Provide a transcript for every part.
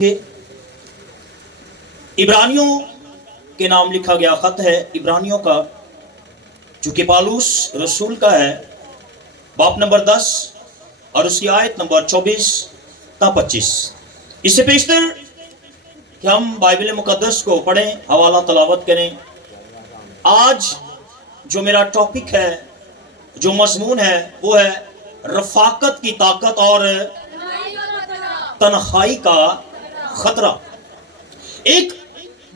کہ عبرانیوں کے نام لکھا گیا خط ہے عبرانیوں کا جو کہ پالوس رسول کا ہے، باب نمبر 10 اور اس کی آیت نمبر 24 تا 25۔ اس سے پیشتر کہ ہم بائبل مقدس کو پڑھیں، حوالہ تلاوت کریں، آج جو میرا ٹاپک ہے، جو مضمون ہے، وہ ہے رفاقت کی طاقت اور تنہائی کا خطرہ۔ ایک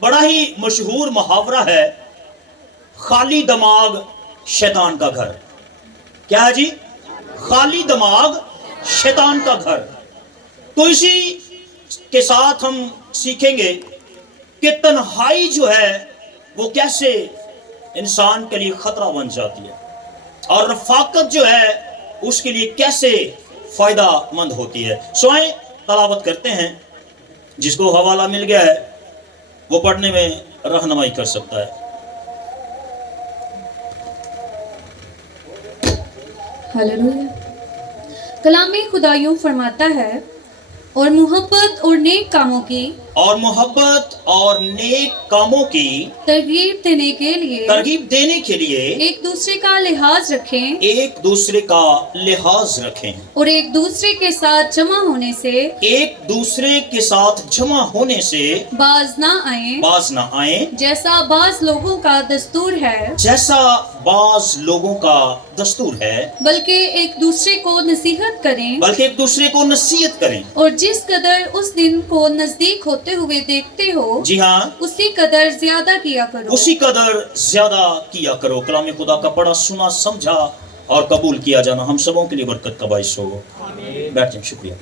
بڑا ہی مشہور محاورہ ہے، خالی دماغ شیطان کا گھر۔ کیا ہے جی؟ خالی دماغ شیطان کا گھر۔ تو اسی کے ساتھ ہم سیکھیں گے کہ تنہائی جو ہے وہ کیسے انسان کے لیے خطرہ بن جاتی ہے، اور رفاقت جو ہے اس کے لیے کیسے فائدہ مند ہوتی ہے۔ سوائیں تلاوت کرتے ہیں، جس کو حوالہ مل گیا ہے وہ پڑھنے میں رہنمائی کر سکتا ہے۔ ہاللویا۔ کلام خدا یوں فرماتا ہے، اور محبت اور نیک کاموں کی ترغیب دینے کے لیے ایک دوسرے کا لحاظ رکھیں اور ایک دوسرے کے ساتھ جمع ہونے سے باز نہ آئیں جیسا بعض لوگوں کا دستور ہے، بلکہ ایک دوسرے کو نصیحت کریں اور جس قدر اس دن کو نزدیک ہوتے ہوئے دیکھتے ہو، جی ہاں، اسی قدر زیادہ کیا کرو۔ کلام خدا کا پڑھا سنا سمجھا اور قبول کیا جانا ہم سبوں کے لیے برکت کا باعث ہو۔ بیٹھیں، شکریہ۔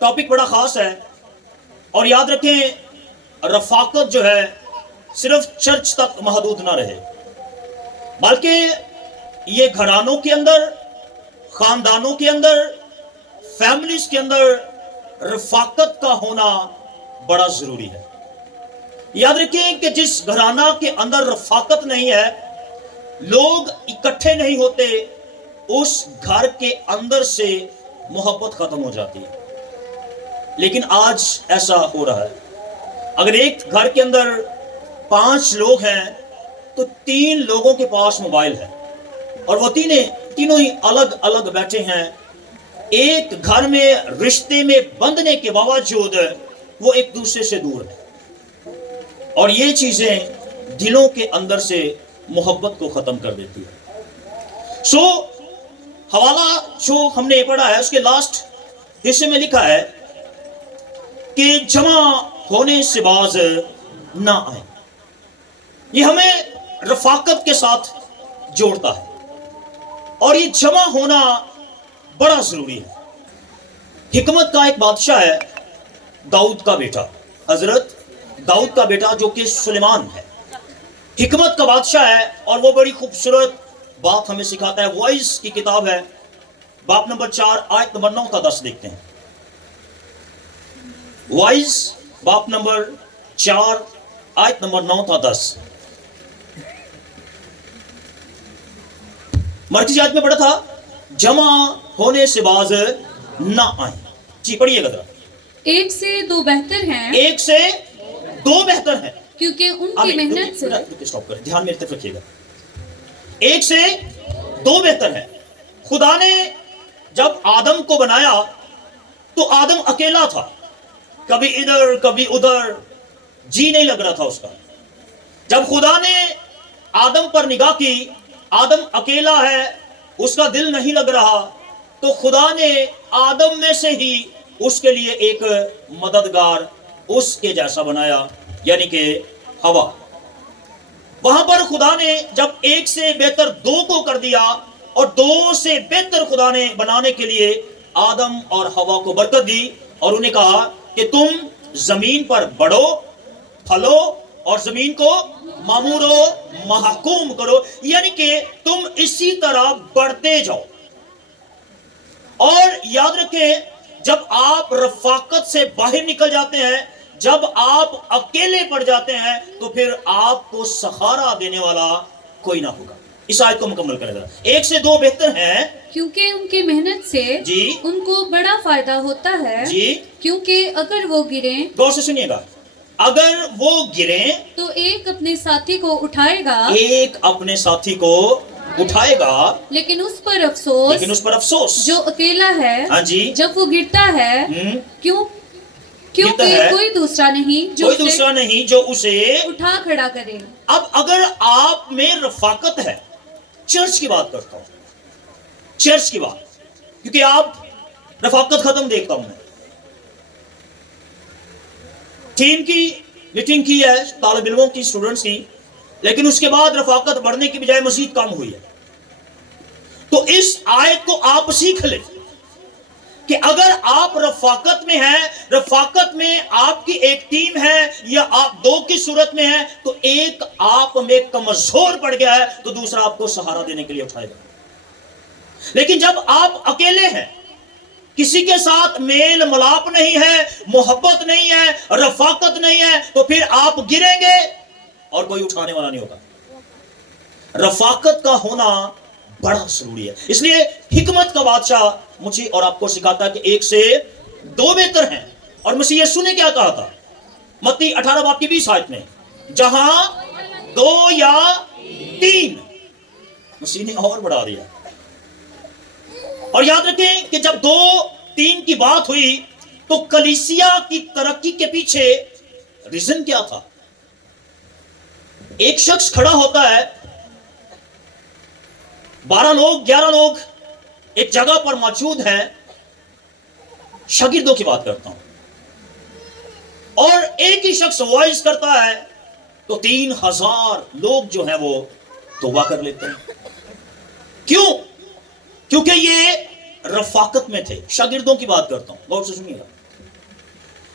ٹاپک بڑا خاص ہے، اور یاد رکھیں رفاقت جو ہے صرف چرچ تک محدود نہ رہے، بلکہ یہ گھرانوں کے اندر، خاندانوں کے اندر، فیملیز کے اندر رفاقت کا ہونا بڑا ضروری ہے۔ یاد رکھیں کہ جس گھرانہ کے اندر رفاقت نہیں ہے، لوگ اکٹھے نہیں ہوتے، اس گھر کے اندر سے محبت ختم ہو جاتی ہے۔ لیکن آج ایسا ہو رہا ہے، اگر ایک گھر کے اندر 5 لوگ ہیں تو 3 لوگوں کے پاس موبائل ہے، اور وہ تینوں ہی الگ الگ بیٹھے ہیں، ایک گھر میں رشتے میں بندھنے کے باوجود وہ ایک دوسرے سے دور ہیں، اور یہ چیزیں دلوں کے اندر سے محبت کو ختم کر دیتی ہے۔ حوالہ جو ہم نے پڑھا ہے اس کے لاسٹ حصے میں لکھا ہے کہ جمع ہونے سے باز نہ آئیں۔ یہ ہمیں رفاقت کے ساتھ جوڑتا ہے، اور یہ جمع ہونا بڑا ضروری ہے۔ حکمت کا ایک بادشاہ ہے، داؤد کا بیٹا، حضرت داؤد کا بیٹا جو کہ سلیمان ہے، حکمت کا بادشاہ ہے، اور وہ بڑی خوبصورت بات ہمیں سکھاتا ہے۔ وائز کی کتاب ہے، باب نمبر 4 آیت نمبر 9 تا 10 دیکھتے ہیں۔ وائز باب نمبر 4 آیت نمبر 9 تا 10۔ مرکزی آیت میں پڑھا تھا جمع ہونے سے باز نہ آئیں۔ جی پڑھیے گا ذرا۔ ایک سے دو بہتر ہیں کیونکہ ان کی محنت سے دھیان میری طرف رکھیے گا۔ ایک سے 2 بہتر ہیں۔ خدا نے جب آدم کو بنایا تو آدم اکیلا تھا، کبھی ادھر کبھی ادھر، جی نہیں لگ رہا تھا اس کا۔ جب خدا نے آدم پر نگاہ کی، آدم اکیلا ہے، اس کا دل نہیں لگ رہا، تو خدا نے آدم میں سے ہی اس کے لیے ایک مددگار اس کے جیسا بنایا، یعنی کہ ہوا۔ وہاں پر خدا نے جب ایک سے بہتر 2 کو کر دیا، اور 2 سے بہتر خدا نے بنانے کے لیے آدم اور ہوا کو برکت دی، اور انہیں کہا کہ تم زمین پر بڑھو، پھلو، اور زمین کو معمورو، محکوم کرو، یعنی کہ تم اسی طرح بڑھتے جاؤ۔ اور یاد رکھیں جب آپ رفاقت سے باہر نکل جاتے ہیں، جب آپ اکیلے پڑ جاتے ہیں، تو پھر آپ کو سہارا دینے والا کوئی نہ ہوگا۔ इस आयत को मुकम्मल करें जरा। 1 से 2 बेहतर हैं क्योंकि उनकी मेहनत से जी उनको बड़ा फायदा होता है, जी। क्योंकि अगर वो गिरें गौर से सुनिएगा, अगर वो गिरें तो एक अपने साथी को उठाएगा, एक अपने साथी को उठाएगा, लेकिन उस पर अफसोस लेकिन उस पर अफसोस। जो अकेला है हाँ जी। जब वो गिरता है, क्यों? क्योंकि गिरता है। कोई दूसरा नहीं जो कोई उसे दूसरा नहीं जो उसे। उठा खड़ा करे। अब अगर आप में रफाकत है, चर्च की बात करता हूं, चर्च की बात, क्योंकि आप रफाकत खत्म देखता हूं मैं। टीम की मीटिंग की है, तालिब इल्मों की, स्टूडेंट्स की, लेकिन उसके बाद रफाकत बढ़ने की बजाय मजीद कम हुई है। तो इस आयत को आप सीख ले कि अगर आप रफाकत में हैं, रफाकत में आपकी एक टीम है या आप 2 की सूरत में है, तो एक आप में कमजोर पड़ गया है तो दूसरा आपको सहारा देने के लिए उठाएगा। लेकिन जब आप अकेले हैं, किसी के साथ मेल मिलाप नहीं है, मोहब्बत नहीं है, रफाकत नहीं है, तो फिर आप गिरेंगे और कोई उठाने वाला नहीं होगा। रफाकत का होना बड़ा जरूरी है। इसलिए हिकमत का बादशाह मुझे और आपको सिखाता है कि 1 से 2 बेहतर हैं। और मसीह यीशु ने क्या कहा था मत्ती 18 बाब की 20 आयत में, जहां 2 या 3, मसीह ने और बढ़ा दिया। और याद रखें कि जब 2-3 की बात हुई तो कलीसिया की तरक्की के पीछे रीजन क्या था? एक शख्स खड़ा होता है, 12 लोग 11 लोग एक जगह पर मौजूद हैं, शागिर्दों की बात करता हूं, और एक ही शख्स वॉइस करता है तो 3000 लोग जो हैं वो तौबा कर लेते हैं। क्यों? क्योंकि ये रफाकत में थे। शागिर्दों की बात करता हूं, गौर से सुनिएगा।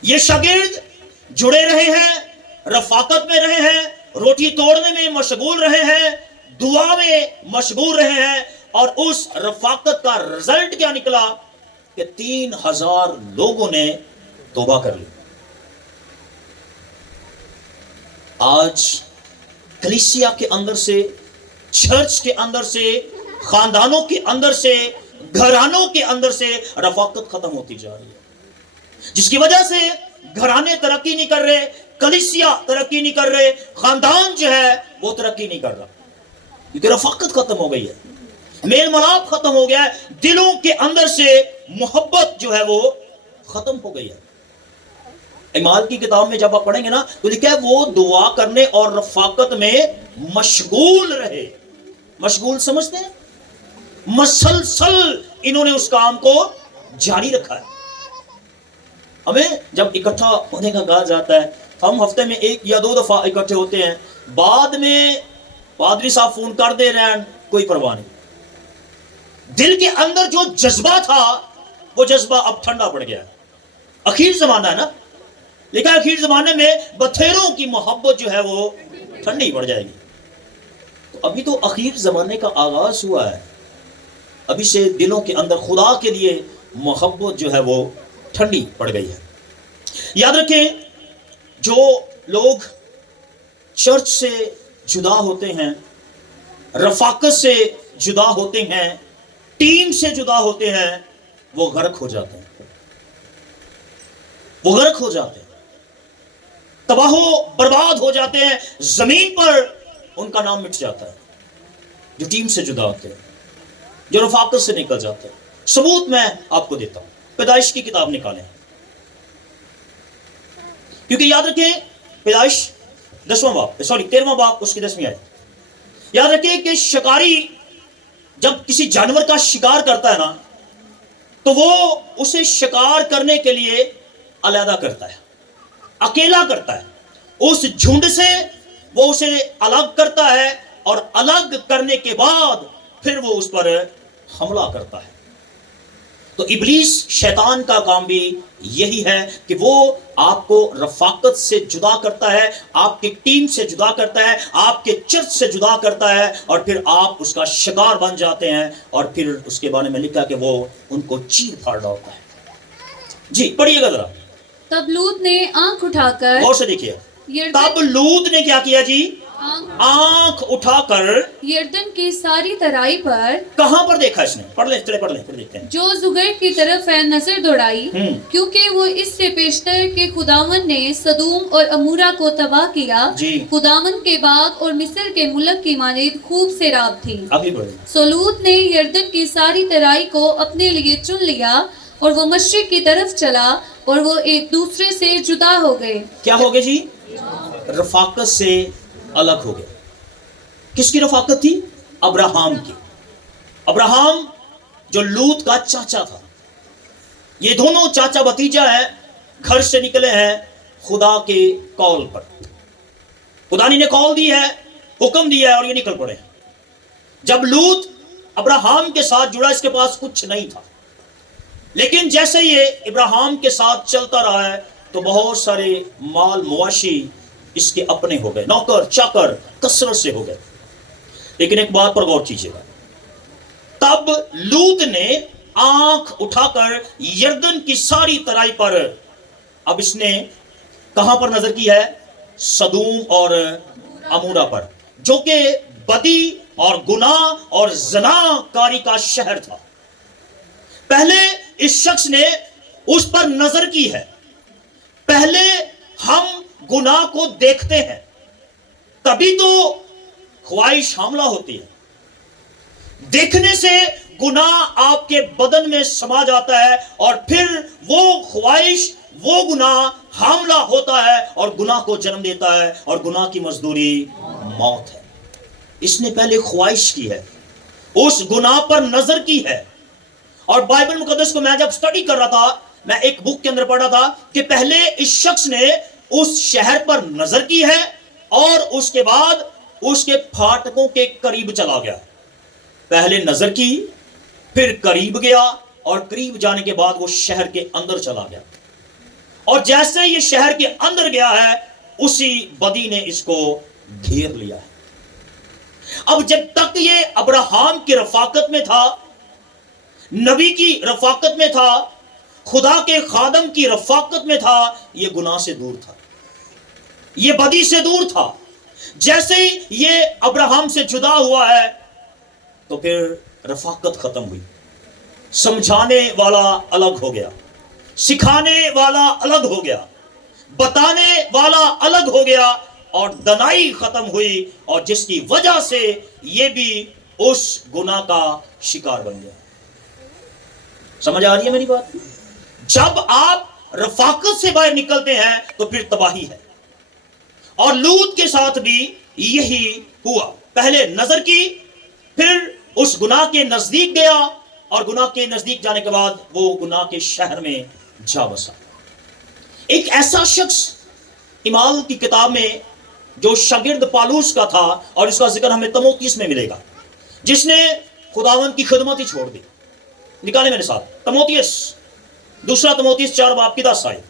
ये शागिर्द जुड़े रहे हैं, रफाकत में रहे हैं, रोटी तोड़ने में मशगूल रहे हैं, दुआ में मशगूल रहे हैं, और उस रफाकत का रिजल्ट क्या निकला कि 3000 लोगों ने तौबा कर ली। आज कलीसिया के अंदर से, चर्च के अंदर से, खानदानों के अंदर से, घरानों के अंदर से रफाकत खत्म होती जा रही है, जिसकी वजह से घराने तरक्की नहीं कर रहे, कलीसिया तरक्की नहीं कर रहे, खानदान जो है वो तरक्की नहीं कर रहा, क्योंकि रफाकत खत्म हो गई है, मेल मिलाप खत्म हो गया है, दिलों के अंदर से मोहब्बत जो है वो खत्म हो गई है। इमाल की किताब में जब आप पढ़ेंगे ना तो लिखा है वो दुआ करने और रफाकत में मशगूल रहे। मशगूल समझते हैं? मसलसल इन्होंने उस काम को जारी रखा है। हमें जब इकट्ठा होने का कहा जाता है, हम हफ्ते में 1 या 2 दफा इकट्ठे होते हैं, बाद में पादरी साहब फोन कर दे रहे हैं, कोई परवाह नहीं। दिल के अंदर जो जज्बा था वो जज्बा अब ठंडा पड़ गया है। अखीर जमाना है ना, लेकिन अखीर जमाने में बथेरों की मोहब्बत जो है वो ठंडी पड़ जाएगी। तो अभी तो अखीर जमाने का आगाज हुआ है, अभी से दिलों के अंदर खुदा के लिए मोहब्बत जो है वो ठंडी पड़ गई है। याद रखें, जो लोग चर्च से जुदा होते हैं, रफाकत से जुदा होते हैं, टीम से जुदा होते हैं, वो गर्क हो जाते हैं, वो गर्क हो जाते हैं, तबाह बर्बाद हो जाते हैं, जमीन पर उनका नाम मिट जाता है। जो टीम से जुदा होते हैं, जो रफाकत से निकल जाते हैं। सबूत मैं आपको देता हूं, पैदाइश की किताब निकालें, क्योंकि याद रखें पैदाइश 13वां बाब उसकी 10वीं आयत। याद रखें कि शिकारी जब किसी जानवर का शिकार करता है ना, तो वो उसे शिकार करने के लिए अलग करता है, अकेला करता है। उस झुंड से वो उसे अलग करता है, और अलग करने के बाद फिर वो उस पर हमला करता है। तो इब्लीस शैतान का काम भी यही है कि वो आपको रफाकत से जुदा करता है, आपकी टीम से जुदा करता है, आपके चर्च से जुदा करता है, और फिर आप उसका शिकार बन जाते हैं। और फिर उसके बारे में लिखा कि वो उनको चीर फाड़ डालता है। जी पढ़िएगा जरा। तब लूत ने आंख उठाकर गौर से देखिए, तब लूत ने क्या किया जी? आंख आंख उठाकर यरदन की सारी तराई पर कहां पर देखा इसने? पढ़ ले, चले पढ़ ले, फिर देखते हैं। जो जुगर की तरफ है नजर दौड़ाई, हम्म। क्योंकि वो इससे पेशतर के खुदावन ने सदूम और अमूरा को तबाह किया। जी। खुदावन के बाग और मिस्र के मुल्क की मानिद खूब सेराब थी। अगली पढ़। सोलूत ने यरदन की सारी तराई को अपने लिए चुन लिया और वो मशरिक की तरफ चला और वो एक दूसरे से जुदा हो गए। क्या हो गए जी? रफाकत से अलग हो गए। किसकी रफाकत थी? अब्राहम की। अब्राहम जो लूत का चाचा था। ये दोनों चाचा भतीजा है, घर से निकले हैं खुदा के कॉल पर। खुदा ने कॉल दी है, हुक्म दिया है और ये निकल पड़े हैं। जब लूत अब्राहम के साथ जुड़ा, इसके पास कुछ नहीं था, लेकिन जैसे ये इब्राहिम के साथ चलता रहा है तो बहुत सारे माल मुआशी इसके अपने हो गए, नौकर चाकर कसरत से हो गए। लेकिन एक बात पर गौर कीजिएगा, तब लूत ने आंख उठाकर यरदन की सारी तराई पर, अब इसने कहां पर नजर की है? सदूम और अमूरा पर, जो कि बदी और गुनाह और ज़नाकारी का शहर था। पहले इस शख्स ने उस पर नजर की है। पहले हम गुनाह को देखते हैं, तभी तो ख्वाहिश हमला होती है। देखने से गुनाह आपके बदन में समा जाता है और फिर वो ख्वाहिश, वो गुनाह हमला होता है और गुनाह को जन्म देता है और गुनाह की मजदूरी मौत है। इसने पहले ख्वाहिश की है, उस गुनाह पर नजर की है। और बाइबल मुकद्दस को मैं जब स्टडी कर रहा था, मैं एक बुक के अंदर पढ़ा था कि पहले इस शख्स ने उस शहर पर नजर की है और उसके बाद उसके फाटकों के करीब चला गया। पहले नजर की, फिर करीब गया और करीब जाने के बाद वो शहर के अंदर चला गया। और जैसे ये शहर के अंदर गया है, उसी बदी ने इसको घेर लिया है। अब जब तक ये अब्राहम की रफाकत में था, नबी की रफाकत में था, खुदा के खादम की रफाकत में था, ये गुनाह से दूर था, ये बदी से दूर था। जैसे ही ये अब्राहम से जुदा हुआ है तो फिर रफाकत खत्म हुई। समझाने वाला अलग हो गया, सिखाने वाला अलग हो गया, बताने वाला अलग हो गया और दनाई खत्म हुई, और जिसकी वजह से ये भी उस गुनाह का शिकार बन गया। समझ आ रही है मेरी बात? जब आप रफाकत से बाहर निकलते हैं तो फिर तबाही है। और लूत के साथ भी यही हुआ। पहले नजर की, फिर उस गुनाह के नजदीक गया और गुनाह के नजदीक जाने के बाद वो गुनाह के शहर में जा बसा। एक ऐसा शख्स इमाल की किताब में जो शागिर्द पालूस का था, और इसका जिक्र हमें तमोतीस में मिलेगा, जिसने खुदावंद की खिदमत ही छोड़ दी। निकाले मेरे साथ तमोतीस, दूसरा तमोतीस 4 बाब की 10 आयत।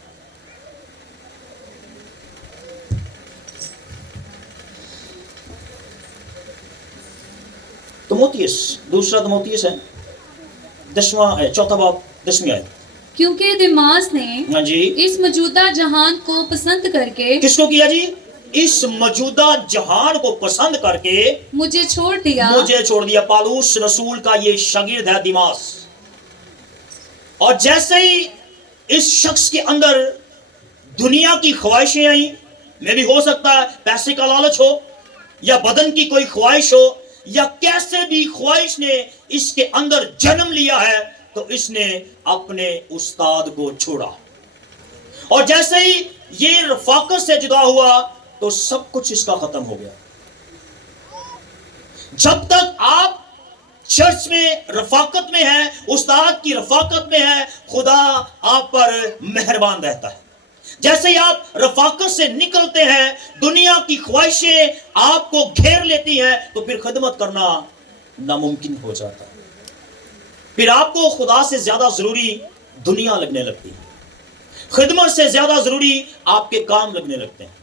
तमोतीस, दूसरा तमोतीस है 10वां, चौथा बाब 10वीं आयत। क्योंकि दिमास ने हाँ जी, इस मौजूदा जहान को पसंद करके, किसको किया जी? इस मौजूदा जहान को पसंद करके मुझे छोड़ दिया। मुझे छोड़ दिया। पालूस रसूल का ये शागिर्द है दिमास। और जैसे ही इस शख्स के अंदर दुनिया की ख्वाहिशें आई, में भी हो सकता है पैसे का लालच हो, या बदन की कोई ख्वाहिश हो, या कैसे भी ख्वाहिश ने इसके अंदर जन्म लिया है, तो इसने अपने उस्ताद को छोड़ा। और जैसे ही ये रफाकत से जुदा हुआ तो सब कुछ इसका खत्म हो गया। जब तक आप चर्च में रफाकत में है, उस्ताद की रफाकत में है, खुदा आप पर मेहरबान रहता है। जैसे ही आप रफाकत से निकलते हैं, दुनिया की ख्वाहिशें आपको घेर लेती हैं, तो फिर खिदमत करना नामुमकिन हो जाता है। फिर आपको खुदा से ज्यादा जरूरी दुनिया लगने लगती है, खिदमत से ज्यादा जरूरी आपके काम लगने लगते हैं।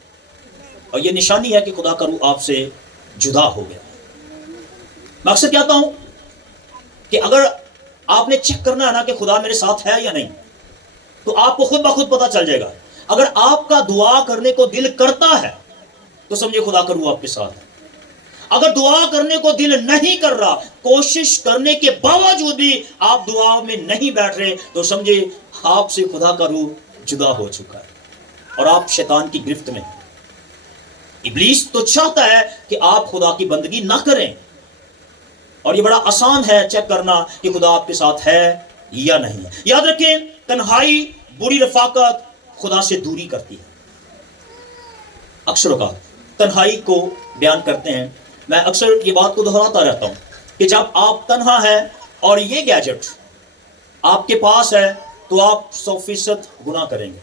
और यह निशानी है कि खुदा का रूह आपसे जुदा हो गया। मैं अक्सर कहता हूं कि अगर आपने चेक करना है ना कि खुदा मेरे साथ है या नहीं, तो आपको खुद ब खुद पता चल जाएगा। अगर आपका दुआ करने को दिल करता है तो समझिए खुदा का रूह आपके साथ है। अगर दुआ करने को दिल नहीं कर रहा, कोशिश करने के बावजूद भी आप दुआ में नहीं बैठ रहे, तो समझे आपसे खुदा का रूह जुदा हो चुका है और आप शैतान की गिरफ्त में हैं। इब्लीस तो चाहता है कि आप खुदा की बंदगी ना करें, और ये बड़ा आसान है चेक करना कि खुदा आपके साथ है या नहीं है। याद रखें, तन्हाई, बुरी रफाकत खुदा से दूरी करती है। अक्सर का तन्हाई को बयान करते हैं, मैं अक्सर ये बात को दोहराता रहता हूं कि जब आप तन्हा है और ये गैजेट आपके पास है तो आप 100% गुनाह करेंगे।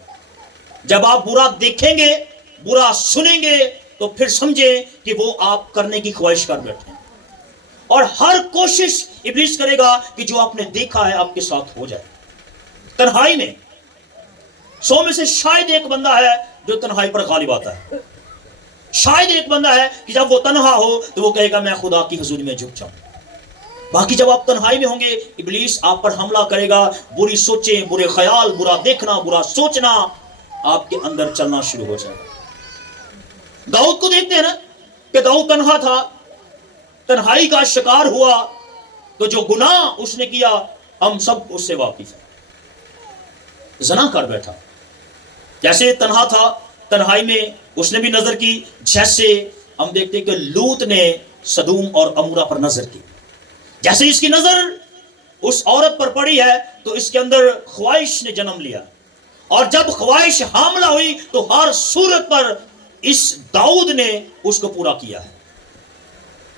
जब आप बुरा देखेंगे, बुरा सुनेंगे, तो फिर समझे कि वो आप करने की ख्वाहिश कर बैठे हैं, और हर कोशिश इब्लीस करेगा कि जो आपने देखा है आपके साथ हो जाए। तन्हाई में 100 में से शायद एक बंदा है जो तन्हाई पर गालिब आता है। शायद एक बंदा है कि जब वो तन्हा हो तो वो कहेगा मैं खुदा की हुजूरी में झुक जाऊं। बाकी जब आप तन्हाई में होंगे, इब्लीस आप पर हमला करेगा, बुरी सोचें, बुरे ख्याल, बुरा देखना, बुरा सोचना आपके अंदर चलना शुरू हो जाएगा। दाऊद को देखते हैं ना कि दाऊद तन्हा था, तन्हाई का शिकार हुआ, तो जो गुनाह उसने किया हम सब उससे वाकिफ हैं। ज़ना कर बैठा, जैसे तन्हा था, तन्हाई में उसने भी नजर की, जैसे हम देखते हैं कि लूत ने सदूम और अमूरा पर नजर की। जैसे इसकी नजर उस औरत पर पड़ी है तो इसके अंदर ख्वाहिश ने जन्म लिया, और जब ख्वाहिश हामला हुई तो हर सूरत पर इस दाऊद ने उसको पूरा किया है,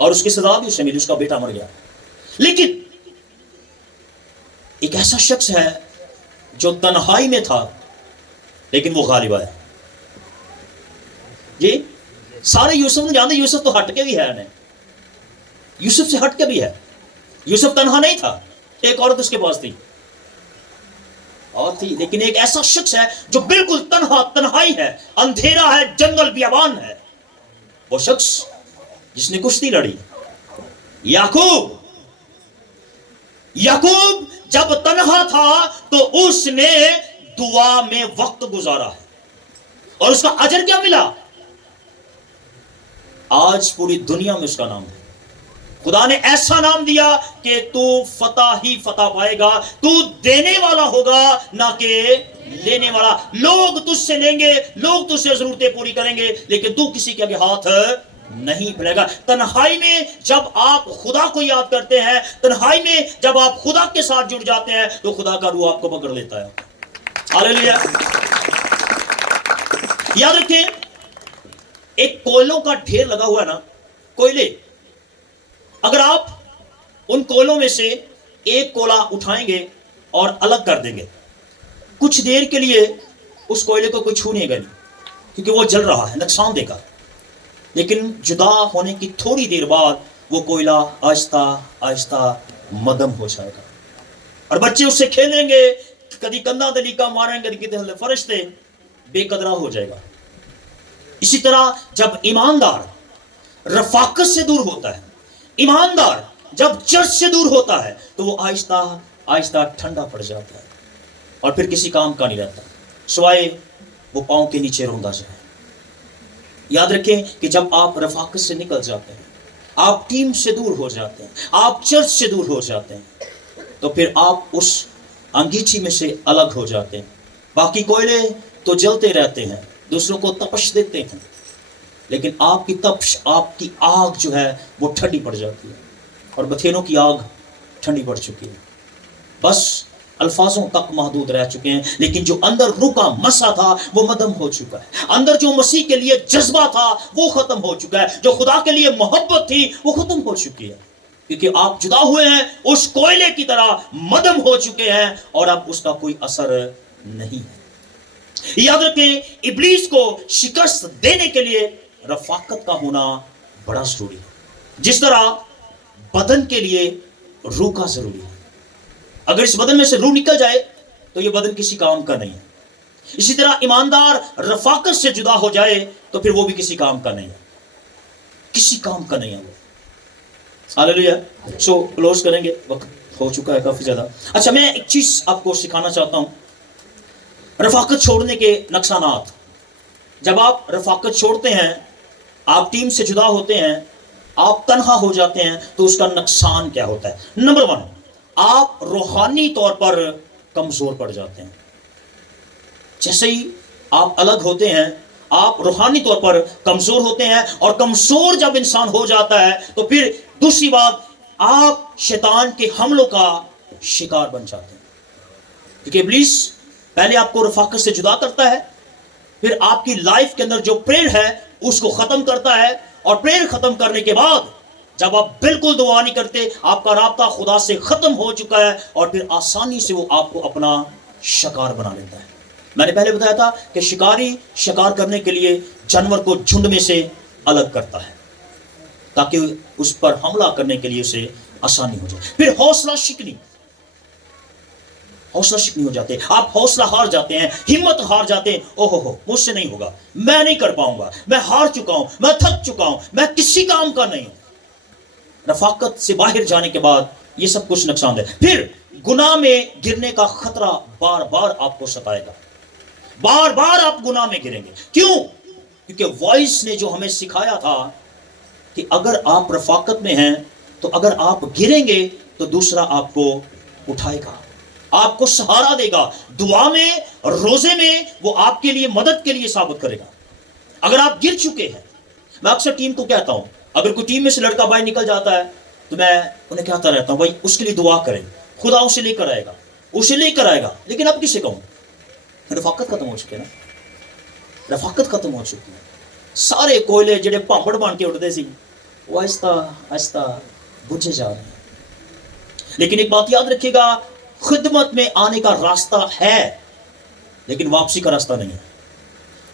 और उसकी सजा भी उसे मिली, उसका बेटा मर गया। लेकिन एक ऐसा शख्स है जो तन्हाई में था लेकिन वो गालिब आया। जी, सारे यूसुफ ने जानते, यूसुफ तो हटके भी है, यूसुफ से हटके भी है। यूसुफ तन्हा नहीं था, एक औरत उसके पास थी और थी, लेकिन एक ऐसा शख्स है जो बिल्कुल तन्हाई है, अंधेरा है, जंगल बियाबान है। वो शख्स जिसने कुश्ती लड़ी, याकूब। याकूब जब तन्हा था तो उसने दुआ में वक्त गुजारा है, और उसका अजर क्या मिला? आज पूरी दुनिया में उसका नाम है। खुदा ने ऐसा नाम दिया कि तू फतह ही फतह पाएगा, तू देने वाला होगा ना कि लेने वाला। लोग तुझसे लेंगे, लोग तुझसे जरूरतें पूरी करेंगे, लेकिन तू किसी के आगे हाथ नहीं फैलेगा। तन्हाई में जब आप खुदा को याद करते हैं, तन्हाई में जब आप खुदा के साथ जुड़ जाते हैं, तो खुदा का रूह आपको पकड़ लेता है। हालेलुया। याद रखें, एक कोयलों का ढेर लगा हुआ है ना, कोयले, अगर आप उन कोयलों में से एक कोयला उठाएंगे और अलग कर देंगे, कुछ देर के लिए उस कोयले को कोई छूनेगा नहीं, क्योंकि वो जल रहा है, नुकसान देगा। लेकिन जुदा होने की थोड़ी देर बाद वो कोयला आहिस्ता आहिस्ता मदम हो जाएगा, और बच्चे उससे खेलेंगे, कभी कंधा दलीका मारेंगे, कभी फरिश्ते, बेकदरा हो जाएगा। इसी तरह जब ईमानदार रफाकत से दूर होता है, ईमानदार जब चर्च से दूर होता है, तो वो आहिस्ता आहिस्ता ठंडा पड़ जाता है और फिर किसी काम का नहीं रहता, सिवाय वो पांव के नीचे रोंदा जाए। याद रखें कि जब आप रफाकत से निकल जाते हैं, आप टीम से दूर हो जाते हैं, आप चर्च से दूर हो जाते हैं, तो फिर आप उस अंगीठी में से अलग हो जाते हैं। बाकी कोयले तो जलते रहते हैं, दूसरों को तपश देते हैं, लेकिन आपकी तपश, आपकी आग जो है वो ठंडी पड़ जाती है, और बथेनों की आग ठंडी पड़ चुकी है, बस अल्फाजों तक महदूद रह चुके हैं। लेकिन जो अंदर रूह का मसा था वो मदम हो चुका है, अंदर जो मसीह के लिए जज्बा था वो खत्म हो चुका है, जो खुदा के लिए मोहब्बत थी वो खत्म हो चुकी है, क्योंकि आप जुदा हुए हैं, उस कोयले की तरह मदम हो चुके हैं, और अब उसका कोई असर नहीं है। याद रखें, इब्लीस को शिकस्त देने के लिए रफाकत का होना बड़ा जरूरी है, जिस तरह बदन के लिए रूह का जरूरी है। अगर इस बदन में से रूह निकल जाए तो ये बदन किसी काम का नहीं है। इसी तरह ईमानदार रफाकत से जुदा हो जाए तो फिर वो भी किसी काम का नहीं है, किसी काम का नहीं है वो। हालेलुया। सो क्लोज करेंगे, वक्त हो चुका है काफी ज्यादा। अच्छा, मैं एक चीज आपको सिखाना चाहता हूं, रफाकत छोड़ने के नुकसानात। जब आप रफाकत छोड़ते हैं, आप टीम से जुदा होते हैं, آپ تنہا ہو جاتے ہیں تو اس کا نقصان کیا ہوتا ہے؟ نمبر 1، آپ روحانی طور پر کمزور پڑ جاتے ہیں. جیسے ہی آپ الگ ہوتے ہیں آپ روحانی طور پر کمزور ہوتے ہیں، اور کمزور جب انسان ہو جاتا ہے تو پھر دوسری بات، آپ شیطان کے حملوں کا شکار بن جاتے ہیں. کیونکہ ابلیس پہلے آپ کو رفاقت سے جدا کرتا ہے، پھر آپ کی لائف کے اندر جو پریئر ہے اس کو ختم کرتا ہے، اور پریئر ختم کرنے کے بعد جب آپ بالکل دعا نہیں کرتے، آپ کا رابطہ خدا سے ختم ہو چکا ہے، اور پھر آسانی سے وہ آپ کو اپنا شکار بنا لیتا ہے. میں نے پہلے بتایا تھا کہ شکاری شکار کرنے کے لیے جانور کو جھنڈ میں سے الگ کرتا ہے تاکہ اس پر حملہ کرنے کے لیے اسے آسانی ہو جائے. پھر حوصلہ شکنی ہو جاتے ہیں، آپ حوصلہ ہار جاتے ہیں، ہمت ہار جاتے ہیں. اوہو مجھ سے نہیں ہوگا، میں نہیں کر پاؤں گا، میں ہار چکا ہوں، میں تھک چکا ہوں، میں کسی کام کا نہیں ہوں. رفاقت سے باہر جانے کے بعد یہ سب کچھ نقصان ہے. پھر گناہ میں گرنے کا خطرہ بار بار آپ کو ستائے گا، بار بار آپ گناہ میں گریں گے. کیوں؟ کیونکہ وائس نے جو ہمیں سکھایا تھا کہ اگر آپ رفاقت میں ہیں تو اگر آپ گریں گے تو دوسرا آپ کو اٹھائے گا، آپ کو سہارا دے گا، دعا میں روزے میں وہ آپ کے لیے مدد کے لیے ثابت کرے گا. اگر آپ گر چکے ہیں، میں اکثر ٹیم کو کہتا ہوں، اگر کوئی ٹیم میں سے لڑکا باہر نکل جاتا ہے تو میں انہیں کہتا رہتا ہوں بھائی اس کے لیے دعا کریں، خدا اسے لے کر آئے گا. لیکن اب کسے کہوں؟ رفاقت ختم ہو چکی ہے نا، رفاقت ختم ہو چکی ہے. سارے کوئلے جڑے پامپڑ بن کے اٹھتے سی وہ آہستہ آہستہ بجھے جا رہے ہیں. لیکن ایک بات یاد رکھیے گا، خدمت میں آنے کا راستہ ہے لیکن واپسی کا راستہ نہیں ہے.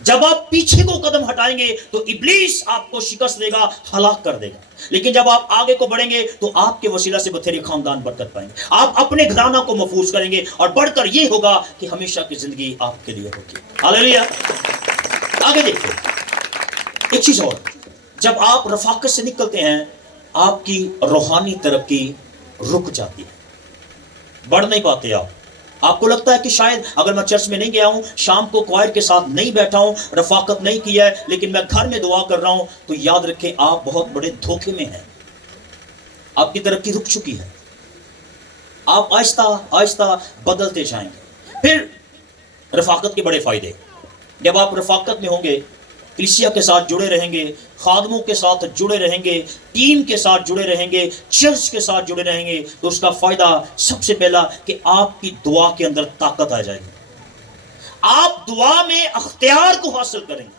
جب آپ پیچھے کو قدم ہٹائیں گے تو ابلیس آپ کو شکست دے گا، ہلاک کر دے گا. لیکن جب آپ آگے کو بڑھیں گے تو آپ کے وسیلہ سے بتھیرے خاندان برکت پائیں گے، آپ اپنے گھرانہ کو محفوظ کریں گے، اور بڑھ کر یہ ہوگا کہ ہمیشہ کی زندگی آپ کے لیے ہوگی. ہاللیلویا. آگے دیکھیں ایک چیز اور، جب آپ رفاقت سے نکلتے ہیں آپ کی روحانی ترقی رک جاتی ہے، بڑھ نہیں پاتے. آپ کو لگتا ہے کہ شاید اگر میں چرچ میں نہیں گیا ہوں، شام کو کوائر کے ساتھ نہیں بیٹھا ہوں، رفاقت نہیں کیا ہے، لیکن میں گھر میں دعا کر رہا ہوں، تو یاد رکھیں آپ بہت بڑے دھوکے میں ہیں. آپ کی ترقی رک چکی ہے، آپ آہستہ آہستہ بدلتے جائیں گے. پھر رفاقت کے بڑے فائدے، جب آپ رفاقت میں ہوں گے، کلیسیا کے ساتھ جڑے رہیں گے، خادموں کے ساتھ جڑے رہیں گے، ٹیم کے ساتھ جڑے رہیں گے، چرچ کے ساتھ جڑے رہیں گے، تو اس کا فائدہ سب سے پہلا کہ آپ کی دعا کے اندر طاقت آ جائے گی. آپ دعا میں اختیار کو حاصل کریں گے.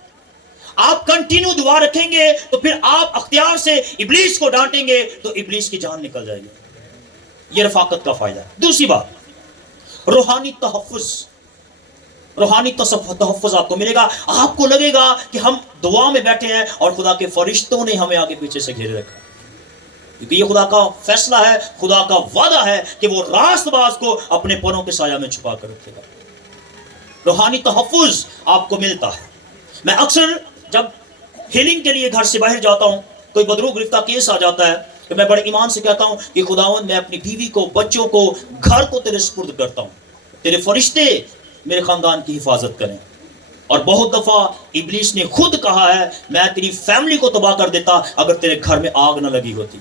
آپ کنٹینیو دعا رکھیں گے تو پھر آپ اختیار سے ابلیس کو ڈانٹیں گے تو ابلیس کی جان نکل جائے گی. یہ رفاقت کا فائدہ ہے. دوسری بات، روحانی تحفظ آپ کو ملے گا. آپ کو لگے گا کہ ہم دعا میں بیٹھے ہیں اور خدا کے فرشتوں نے ہمیں آگے پیچھے سے گھیرے رکھا، کیونکہ یہ خدا کا فیصلہ ہے، خدا کا وعدہ ہے کہ وہ راست باز کو اپنے پروں کے سایہ میں چھپا کر رکھے گا. روحانی تحفظ آپ کو ملتا ہے. میں اکثر جب ہیلنگ کے لیے گھر سے باہر جاتا ہوں، کوئی بدرو گرفتہ کیس آ جاتا ہے، تو میں بڑے ایمان سے کہتا ہوں کہ خداوند میں اپنی بیوی کو، بچوں کو، گھر کو تیرے سپرد کرتا ہوں، تیرے فرشتے میرے خاندان کی حفاظت کریں. اور بہت دفعہ ابلیس نے خود کہا ہے میں تیری فیملی کو تباہ کر دیتا اگر تیرے گھر میں آگ نہ لگی ہوتی.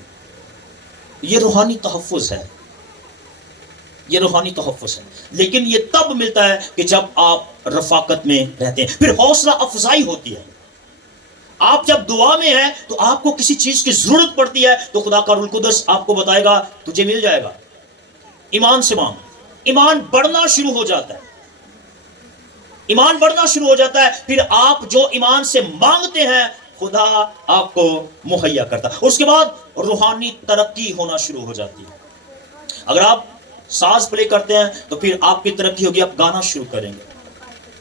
یہ روحانی تحفظ ہے، یہ روحانی تحفظ ہے. لیکن یہ تب ملتا ہے کہ جب آپ رفاقت میں رہتے ہیں. پھر حوصلہ افزائی ہوتی ہے. آپ جب دعا میں ہیں تو آپ کو کسی چیز کی ضرورت پڑتی ہے تو خدا کا روح القدس آپ کو بتائے گا تجھے مل جائے گا. ایمان سے مانگ. ایمان بڑھنا شروع ہو جاتا ہے، ایمان بڑھنا شروع ہو جاتا ہے. پھر آپ جو ایمان سے مانگتے ہیں خدا آپ کو مہیا کرتا ہے. اس کے بعد روحانی ترقی ہونا شروع ہو جاتی ہے. اگر آپ ساز پلے کرتے ہیں تو پھر آپ کی ترقی ہوگی، آپ گانا شروع کریں گے.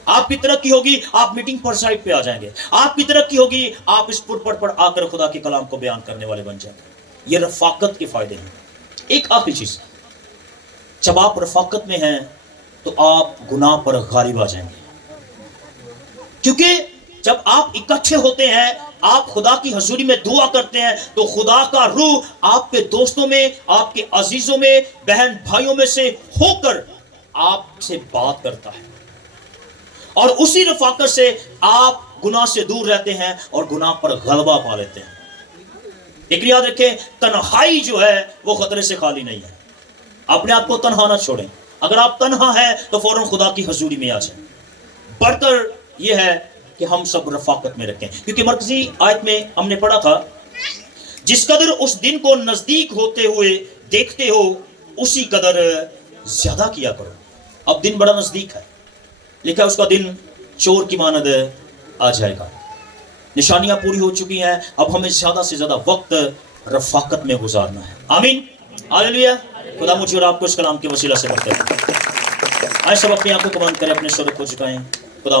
آپ کی ترقی ہوگی، آپ میٹنگ پر سائٹ پہ آ جائیں گے. آپ کی ترقی ہوگی، آپ اس پلپٹ پر آ کر خدا کے کلام کو بیان کرنے والے بن جائیں گے. یہ رفاقت کے فائدے ہیں. ایک آخری چیز، جب آپ رفاقت میں ہیں تو آپ گناہ پر غالب آ جائیں گے. کیونکہ جب آپ اکٹھے ہوتے ہیں، آپ خدا کی حضوری میں دعا کرتے ہیں تو خدا کا روح آپ کے دوستوں میں، آپ کے عزیزوں میں، بہن بھائیوں میں سے ہو کر آپ سے بات کرتا ہے. اور اسی رفاقت سے آپ گناہ سے دور رہتے ہیں اور گناہ پر غلبہ پا لیتے ہیں. लेकिन याद रखें तन्हाई जो है वो खतरे से खाली नहीं है। अपने आप को तन्हा ना छोड़ें। अगर आप तन्हा हैं तो फौरन खुदा की हजूरी में आ जाएं। बढ़कर यह है कि हम सब रफाकत में रखें, क्योंकि मरकजी आयत में हमने पढ़ा था जिस कदर उस दिन को नजदीक होते हुए देखते हो उसी कदर ज्यादा किया करो। अब दिन बड़ा नजदीक है, लिखा है उसका दिन चोर की मानद आ जाएगा। निशानियां पूरी हो चुकी हैं, अब हमें ज्यादा से ज्यादा वक्त रफाकत में गुजारना है। आमीन, हालेलुया। खुदा मुझे और आपको इस कलाम के वसीला से बरकत दे। आइए सब अपनी आंखों को बंद करें, अपने सर को झुकाएं। खुदा